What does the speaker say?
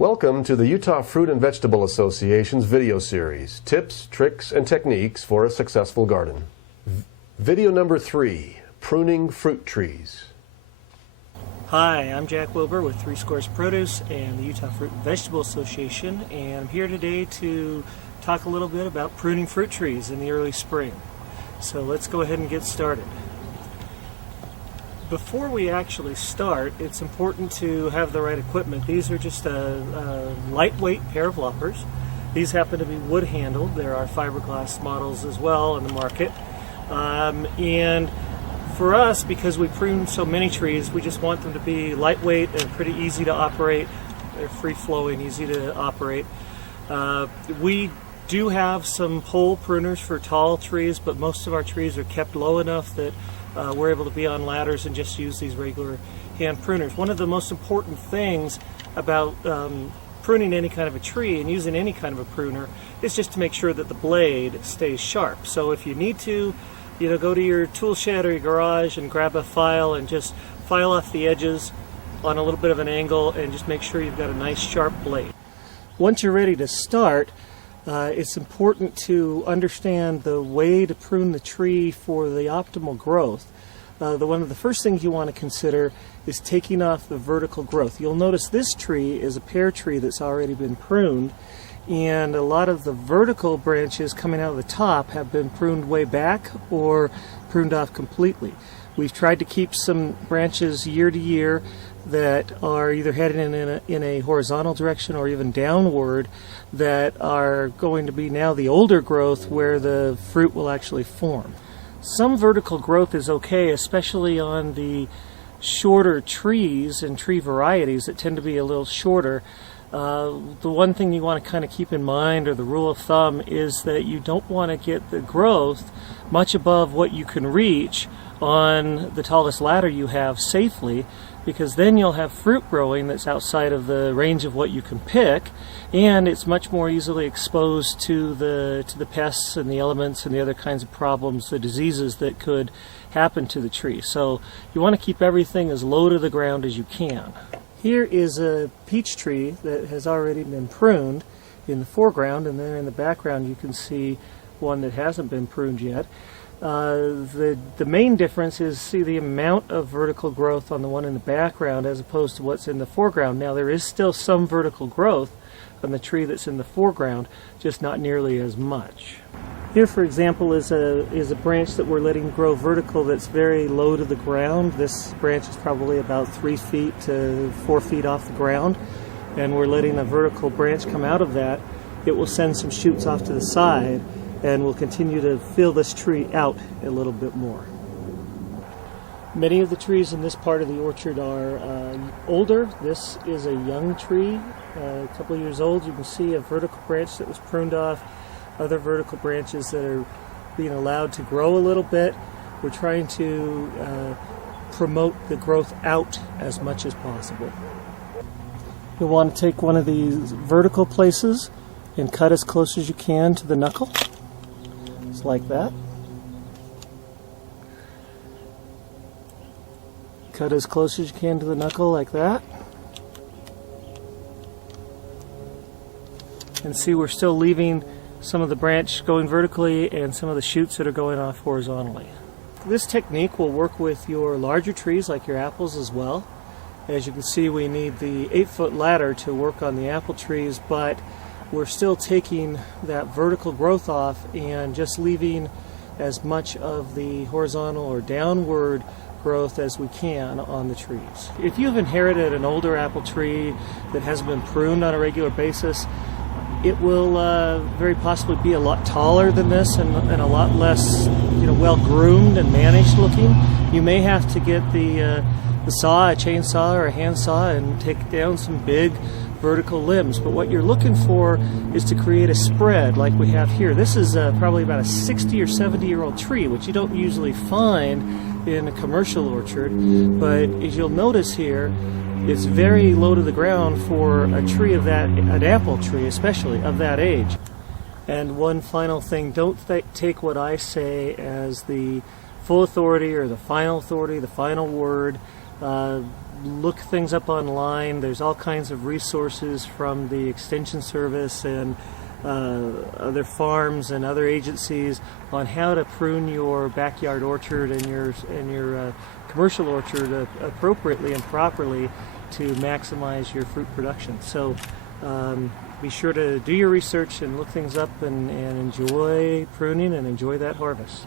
Welcome to the Utah Fruit and Vegetable Association's video series, Tips, Tricks, and Techniques for a Successful Garden. Video number 3, Pruning Fruit Trees. Hi, I'm Jack Wilbur with Three Scores Produce and the Utah Fruit and Vegetable Association, and I'm here today to talk a little bit about pruning fruit trees in the early spring. So let's go ahead and get started. Before we actually start, it's important to have the right equipment. These are just a lightweight pair of loppers. These happen to be wood handled. There are fiberglass models as well in the market. And for us, because we prune so many trees, we just want them to be lightweight and pretty easy to operate. They're free-flowing, easy to operate. We do have some pole pruners for tall trees, but most of our trees are kept low enough that we're able to be on ladders and just use these regular hand pruners. One of the most important things about pruning any kind of a tree and using any kind of a pruner is just to make sure that the blade stays sharp. So if you need to, go to your tool shed or your garage and grab a file and just file off the edges on a little bit of an angle and just make sure you've got a nice sharp blade. Once you're ready to start, it's important to understand the way to prune the tree for the optimal growth. One of the first things you want to consider is taking off the vertical growth. You'll notice this tree is a pear tree that's already been pruned, and a lot of the vertical branches coming out of the top have been pruned way back or pruned off completely. We've tried to keep some branches year to year that are either headed in a horizontal direction or even downward, that are going to be now the older growth where the fruit will actually form. Some vertical growth is okay, especially on the shorter trees and tree varieties that tend to be a little shorter. The one thing you want to kind of keep in mind, or the rule of thumb, is that you don't want to get the growth much above what you can reach on the tallest ladder you have safely, because then you'll have fruit growing that's outside of the range of what you can pick, and it's much more easily exposed to the pests and the elements and the other kinds of problems, the diseases that could happen to the tree. So you want to keep everything as low to the ground as you can. Here is a peach tree that has already been pruned in the foreground, and then in the background you can see one that hasn't been pruned yet. The main difference is, see the amount of vertical growth on the one in the background as opposed to what's in the foreground. Now there is still some vertical growth on the tree that's in the foreground, just not nearly as much. Here, for example, is a branch that we're letting grow vertical that's very low to the ground. This branch is probably about 3 feet to 4 feet off the ground, and we're letting a vertical branch come out of that. It will send some shoots off to the side, and we'll continue to fill this tree out a little bit more. Many of the trees in this part of the orchard are older. This is a young tree, a couple of years old. You can see a vertical branch that was pruned off, other vertical branches that are being allowed to grow a little bit. We're trying to promote the growth out as much as possible. You'll want to take one of these vertical places and cut as close as you can to the knuckle. Just like that. Cut as close as you can to the knuckle, like that. And see, we're still leaving some of the branch going vertically and some of the shoots that are going off horizontally. This technique will work with your larger trees like your apples as well. As you can see, we need the 8-foot ladder to work on the apple trees, but we're still taking that vertical growth off and just leaving as much of the horizontal or downward growth as we can on the trees. If you've inherited an older apple tree that hasn't been pruned on a regular basis, it will very possibly be a lot taller than this and a lot less well groomed and managed looking. You may have to get the saw, a chainsaw or a hand saw, and take down some big vertical limbs. But what you're looking for is to create a spread like we have here. This is probably about a 60 or 70-year-old tree, which you don't usually find in a commercial orchard. But as you'll notice here, it's very low to the ground for a tree of that, an apple tree especially, of that age. And one final thing, don't take what I say as the full authority or the final word. look things up online. There's all kinds of resources from the Extension Service and other farms and other agencies on how to prune your backyard orchard and your commercial orchard appropriately and properly to maximize your fruit production. So be sure to do your research and look things up and enjoy pruning and enjoy that harvest.